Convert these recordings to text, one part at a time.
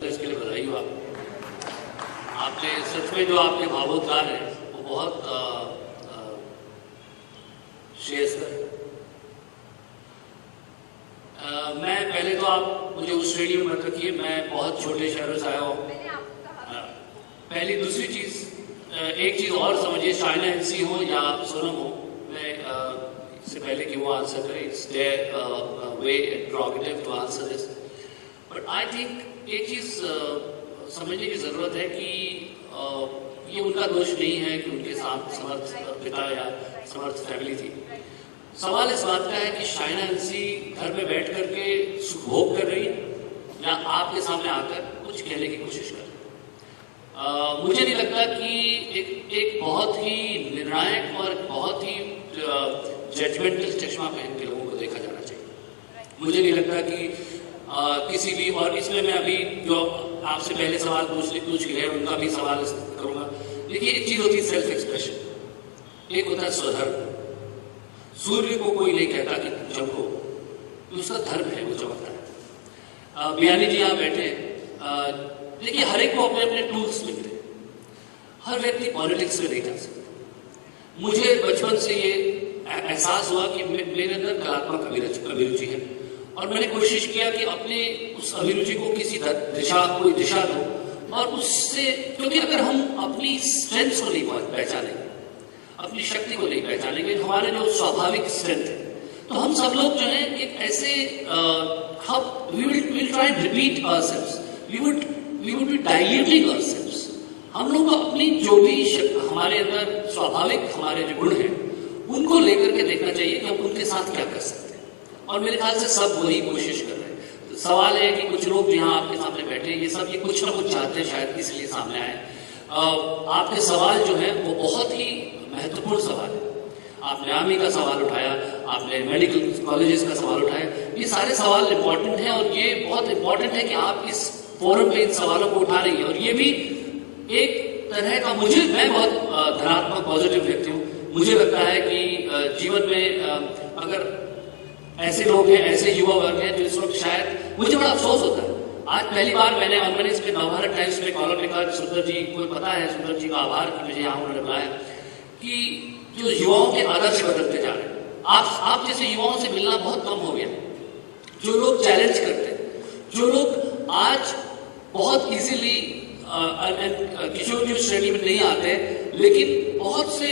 तो इसके लिए बधाई हो आपने सच में जो आपके भावोद्गार है वो बहुत श्रेयस्कर। मैं पहले तो आप मुझे उस श्रेणी में मत रखिए, मैं बहुत छोटे शहरों से आया हूँ। पहली दूसरी चीज, एक चीज और समझिए, चाइना एनसी हो या सोनम हो, मैं इससे पहले कि वो आंसर करें, it's their way and prerogative to answer this, but I think एक चीज समझने की जरूरत है कि ये उनका दोष नहीं है कि उनके साथ समर्थ पिता या समर्थ फैमिली थी। सवाल इस बात का है कि शाइना एनसी घर में बैठ करके सुख भोग कर रही है या आपके सामने आकर कुछ कहने की कोशिश कर रही है। मुझे नहीं लगता कि एक बहुत ही निर्णायक और बहुत ही जजमेंटल चश्मा पहन के लोगों को देखा जाना चाहिए। मुझे नहीं लगता कि किसी भी, और इसमें मैं अभी जो आपसे पहले सवाल पूछ गए उनका भी सवाल करूंगा। देखिए, एक चीज होती है सेल्फ एक्सप्रेशन, एक होता है स्वधर्म। सूर्य को कोई नहीं कहता कि चमको, उसका धर्म है, वो चमकता है। बियानी जी यहाँ बैठे, देखिए हर एक को अपने अपने टूल्स मिलते हैं, हर व्यक्ति पॉलिटिक्स में नहीं जा सकता। मुझे बचपन से ये एहसास हुआ कि मेरे अंदर कलात्मक अभिरुचि है और मैंने कोशिश किया कि अपने उस अभिरुचि को किसी कोई दिशा दो, और उससे, क्योंकि अगर हम अपनी स्ट्रेंथ को नहीं पहचानेंगे, अपनी शक्ति को नहीं पहचानेंगे, हमारे जो स्वाभाविक स्ट्रेंथ है, तो हम सब लोग जो है एक ऐसे we will try to repeat ourselves, we would be diluting ourselves. हम लोग को अपनी जो भी हमारे अंदर स्वाभाविक हमारे जो गुण हैं उनको लेकर के देखना चाहिए कि हम उनके साथ क्या कर सकते हैं, और मेरे ख्याल से सब वही कोशिश कर रहे हैं। तो सवाल है कि कुछ लोग यहाँ आपके सामने बैठे, ये सब ये कुछ ना कुछ चाहते हैं, शायद इसलिए सामने आए। आपके सवाल जो है वो बहुत ही महत्वपूर्ण सवाल है। आपने आर्मी का सवाल उठाया, आपने मेडिकल कॉलेजेस का सवाल उठाया, ये सारे सवाल इंपॉर्टेंट हैं और ये बहुत इंपॉर्टेंट है कि आप इस फोरम पे इन सवालों को उठा रही है। और ये भी एक तरह का, मैं बहुत धनात्मक पॉजिटिव व्यक्ति हूँ। मुझे लगता है कि जीवन में अगर ऐसे लोग हैं, ऐसे युवा वर्ग हैं जो इस वक्त, शायद मुझे बड़ा अफसोस होता है, आज पहली बार मैंने इस पे नवभारत टाइम्स में कॉलम लिखा, सुंदर जी को पता है, सुंदर जी का आभार कि मुझे यहाँ उन्होंने बुलाया, कि जो युवाओं के आदर्श बदलते जा रहे हैं। आप जैसे युवाओं से मिलना बहुत कम हो गया, जो लोग चैलेंज करते हैं, जो लोग आज बहुत इजीली किशोर की श्रेणी में नहीं आते, लेकिन बहुत से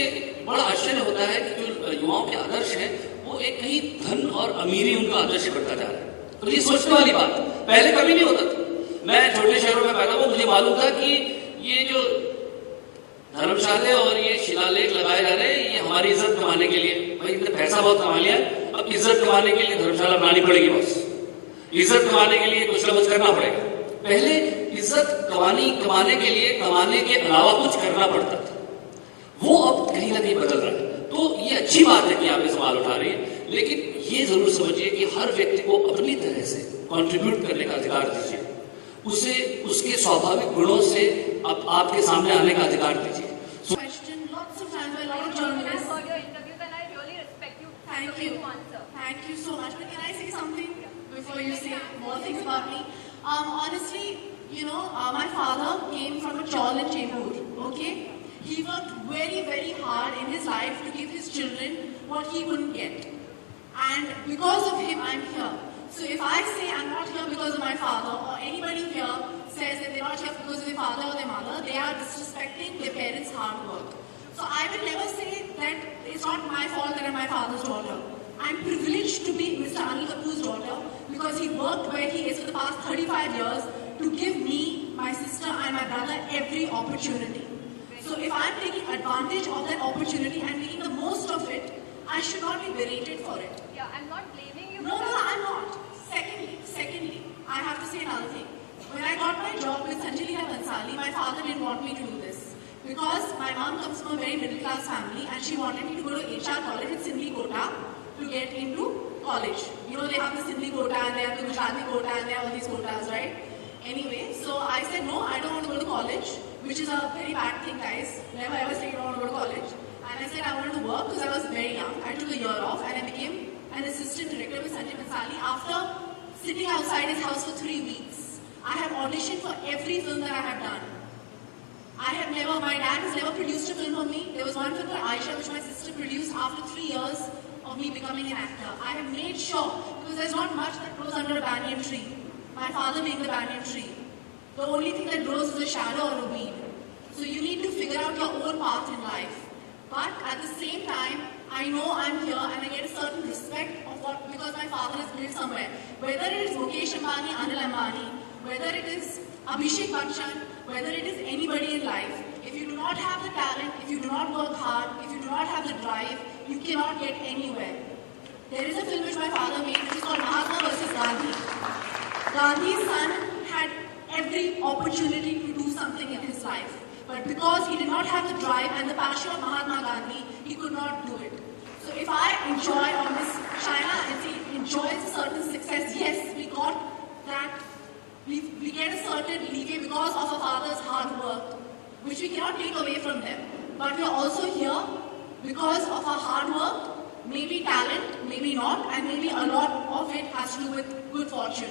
बड़ा आश्चर्य होता है कि जो युवाओं के आदर्श हैं वो एक कहीं धन और अमीरी उनका आदर्श बढ़ता जा रहा है। तो ये सोचने वाली बात, पहले कभी नहीं होता था। मैं छोटे शहरों में पैदा हुआ, मुझे मालूम था कि ये जो धर्मशाले और ये शिलालेख लगाए जा रहे हैं, ये हमारी इज्जत कमाने के लिए, भाई इतने पैसा बहुत कमा लिया, अब इज्जत कमाने के लिए धर्मशाला बनानी पड़ेगी, बस इज्जत कमाने के लिए कुछ ना कुछ करना पड़ेगा। पहले इज्जत कमाने के लिए कमाने के अलावा कुछ करना पड़ता था, वो अब कहीं ना कहीं बदल रहा है। तो ये अच्छी बात है कि आप ये सवाल उठा रहे हैं, लेकिन ये जरूर समझिए कि हर व्यक्ति को अपनी तरह से कंट्रीब्यूट करने का अधिकार दीजिए, उसे उसके स्वाभाविक गुणों से आपके सामने आने का अधिकार दीजिए। Thank you so much. But can I say something before you say more things about me? Honestly, my father came from a chawl in Chembur, okay? He worked very, very hard in his life to give his children what he couldn't get. And because of him, I'm here. So if I say I'm not here because of my father, or anybody here says that they're not here because of their father or their mother, they are disrespecting their parents' hard work. So I will never say that it's not my fault that I'm my father's daughter. I'm privileged to be Mr. Anil Kapoor's daughter because he worked where he is for the past 35 years to give me, my sister and my brother every opportunity. So if I'm taking advantage of that opportunity and making the most of it, I should not be berated for it. Yeah, I'm not blaming you. No, I'm not. Secondly, I have to say another thing. When I got my job with Sanjalina Bansali, my father didn't want me to do this. Because my mom comes from a very middle class family and she wanted me to go to HR college in Sindhi Kota to get into college. You know, they have the Sindhi Kota and they have the Gujarati Kota and they have all these quotas, right? Anyway, so I said, no, I don't want to go to college, which is a very bad thing, guys. Never ever say you don't want to go to college. And I said I wanted to work because I was very young. I took a year off and I became an assistant director with Sanjay Bansali after sitting outside his house for 3 weeks. I have auditioned for every film that I have done. My dad has never produced a film for me. There was one film for Aisha which my sister produced after 3 years of me becoming an actor. I have made sure, because there's not much that grows under a banyan tree. My father being the banyan tree. The only thing that grows is a shadow or a weed. So you need to figure out your own path in life. But at the same time, I know I'm here and I get a certain respect of what, because my father is built somewhere. Whether it is Mukesh Ambani, Anil Ambani, whether it is Abhishek Bachchan, whether it is anybody in life, if you do not have the talent, if you do not work hard, if you do not have the drive, you cannot get anywhere. There is a film which my father made which is called Mahatma vs. Gandhi. Gandhi's son had every opportunity to do something in his life. But because he did not have the drive and the passion of Mahatma Gandhi, he could not do it. So if I enjoy, or Miss China enjoys a certain success, yes, we got that. We get a certain leeway because of our father's hard work, which we cannot take away from them. But we are also here because of our hard work, maybe talent, maybe not, and maybe a lot of it has to do with good fortune.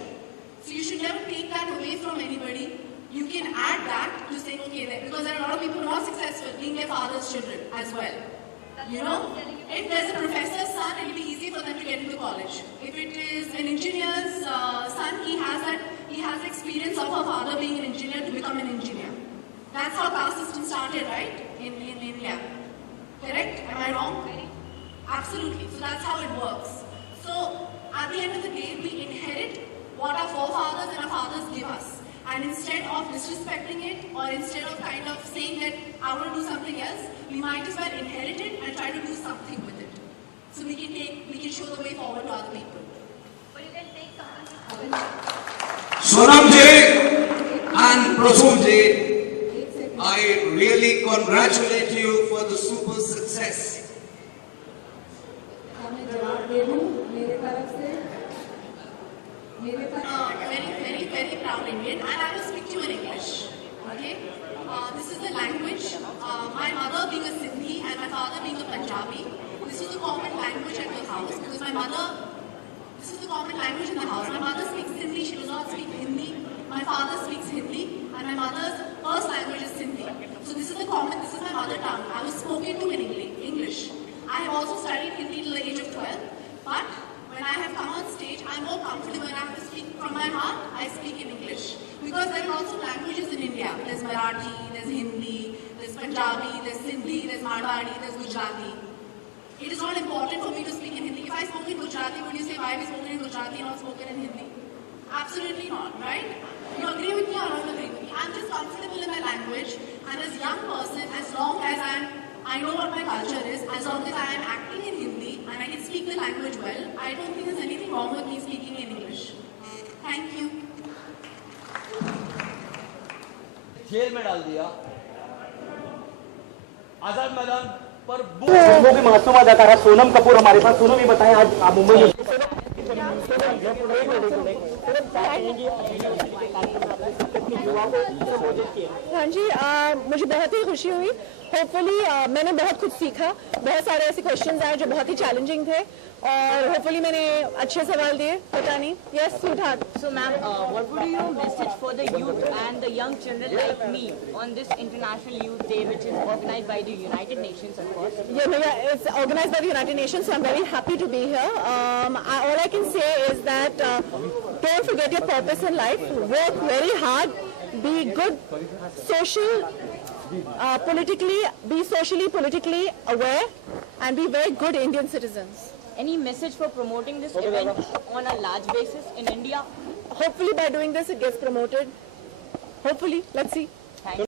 So you should never take that away from anybody. You can add that to say, okay, because there are a lot of people not successful being their father's children as well. You know, if there's a professor's son, it will be easy for them to get into college. If it is an engineer's son, he has the experience of her father being an engineer to become an engineer. That's how caste system started, right? In India. Correct? Am I wrong? Absolutely. So that's how it works. So at the end of the day, we inherit what our forefathers and our fathers give us. And instead of disrespecting it, or instead of kind of saying that I want to do something else, we might as well inherit it and try to do something with it. So we can show the way forward to other people. But you can take something. Sonam ji and Prasum ji, I really congratulate you for the super success. Very proud Indian, and I will speak to you in English. Okay? This is the language. My mother being a Sindhi and my father being a Punjabi, this is the common language at the house because this is the common language in the house. My mother speaks Sindhi, she does not speak Hindi. My father speaks Hindi, and my mother's first language is Sindhi. So this is my mother tongue. I was spoken to in English. I have also studied Hindi till the age of 12, but when I have come on stage, I'm more comfortable when I have to speak from my heart, I speak in English. Because there are also languages in India. There's Marathi, there's Hindi, there's Punjabi, there's Sindhi, there's Marwari, there's Gujarati. It is not important for me to speak in Hindi. If I spoke in Gujarati, would you say, why have you spoken in Gujarati and not spoken in Hindi? Absolutely not, right? You agree with me or don't agree with me? I'm just comfortable in my language, and as a young person, as long as I know what my culture is, as long as I am acting in Hindi and I can speak the language well, I don't think there's anything wrong with me speaking in English. Thank you. Jail में डाल दिया आजाद मैदान पर फिल्मों की मासूम अदाकारा सोनम कपूर हमारे पास। सोनम, ये बताएं आज आप मुंबई में हाँ जी, मुझे बहुत ही खुशी हुई। होपफुली मैंने बहुत कुछ सीखा। बहुत सारे ऐसे क्वेश्चंस आए जो बहुत ही चैलेंजिंग थे और होपफुली मैंने अच्छे सवाल दिए। पता नहीं। Yes, sweetheart. So ma'am, what would be your message for the youth and the young children like me on this International Youth Day, which is organized by the United Nations, of course? Yeah, it's organized by the United Nations, so I'm very happy to be here. All I can say is that don't forget your purpose in life. Work very hard. Be good, socially, politically aware, and be very good Indian citizens. Any message for promoting this event on a large basis in India? Hopefully by doing this it gets promoted. Hopefully, let's see. Thank you.